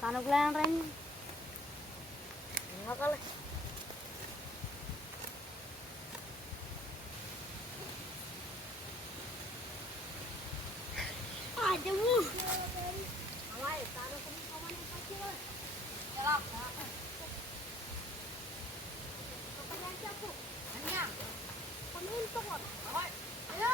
Tanuglan rin. Nakal. Ada mu. Amai, tanah kami kawan yang kecil. Jarak. Kapan aja aku? Hanya. Penuntuk. Amai. Ayo.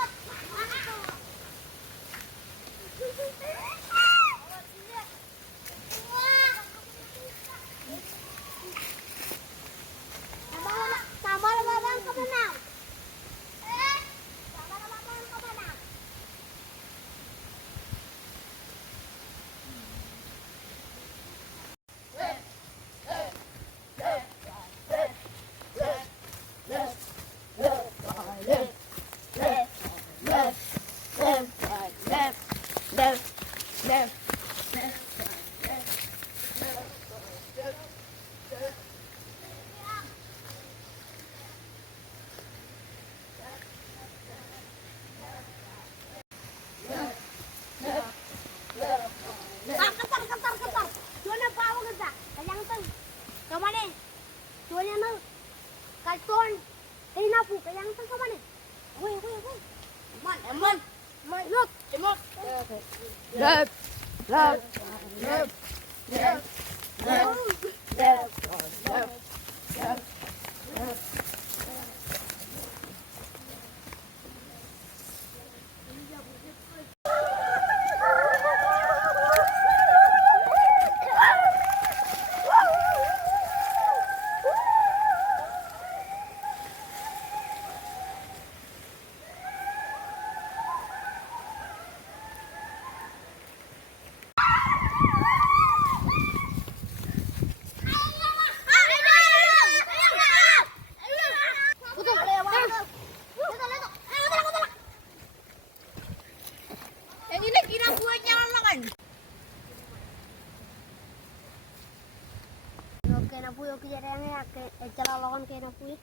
Oke jarangnya kayak celolokan kayak napu ya.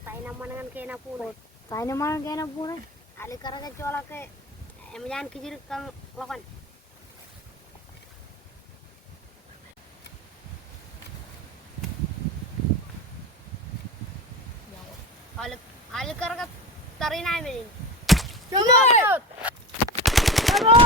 Tayo naman kayak napu. Tayo naman kayak napu na. Alikara ka chola kayak emjan kijir kang lokan. Alikara ka tarin namin. Come on!